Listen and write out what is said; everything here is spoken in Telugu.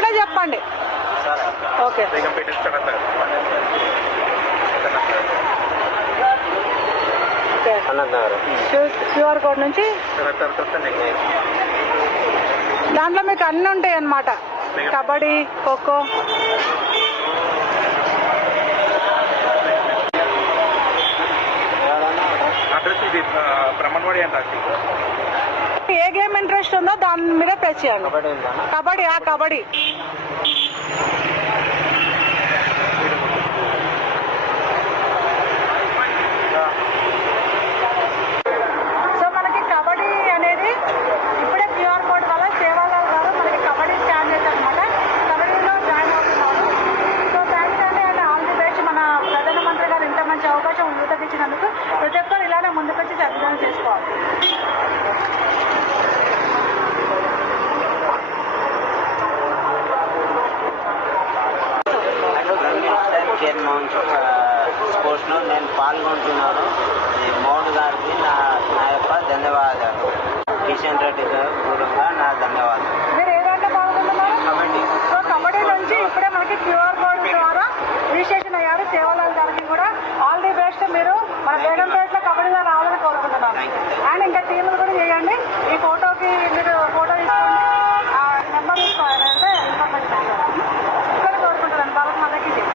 కూడా చెప్పండి. ఓకే క్యూఆర్ కోడ్ నుంచి దాంట్లో మీకు అన్నీ ఉంటాయి అన్నమాట. కబడ్డీ, ఖోఖో. ఏ గేమ్ ఇంట్రెస్ట్ ఉందో దాని మీద ప్రెస్ చేయండి. కబడ్డీ. కబడ్డీ ప్రతి ఒక్కరు ఇలానే ముందుకొచ్చి సద్వినియోగం చేసుకోవాలి. స్పోర్ట్స్లో నేను పాల్గొంటున్నాను. ఈ మోడీ గారికి నా యొక్క ధన్యవాదాలు. కిషన్ రెడ్డి గారు దూరంగా